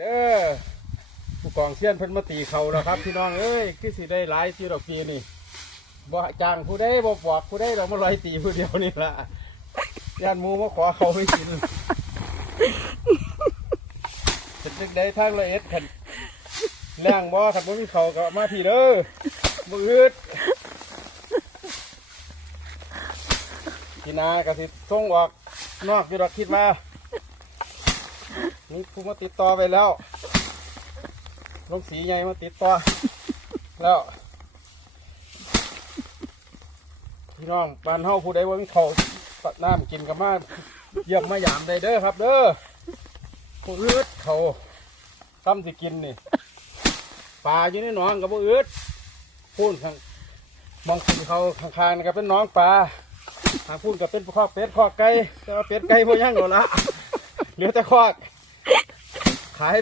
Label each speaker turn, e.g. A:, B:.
A: เด้อผู้กองเชียนเพิ่นมาตีเขาแล้วครับ พี่น้องเอ้ยคือสิได้หลายที่ดอกปีนี่บ่จ้างผู้ใดบ่บอกผู้ใดเรามาลอยตีผู้เดียวนี่ละย่านมูมาขอเขาไม่กินเป็นจังได้ทางละเอ็ดคันแรงบ่คันบ่มีเขาก็มาพี่เด้อบ่อึดพี่นากะสิส่งออกนอกอยู่ดอกคิดว่า นี่ผู้มาติดต่อไปแล้วลงสีใหญ่มาติดต่อ แล้ว พี่น้องบ้านเฮาผู้ใดว่ามีเขาตัดน้ำกินกับมาเยี่ยมมาหยามได้เด้อครับ เด้อผู้อืดเขาทำสิกินนี่ปลาอยู่ในหนองกับผู้อืดพูนข้างมองขึ้นเขาข้างๆนี่ก็เป็นน้องปลาทางพูนก็เป็นคอกเป็ดคอกไก่แต่ว่าเป็ดไก่พวกยังหมดละเหลือแต่คอก ขายไป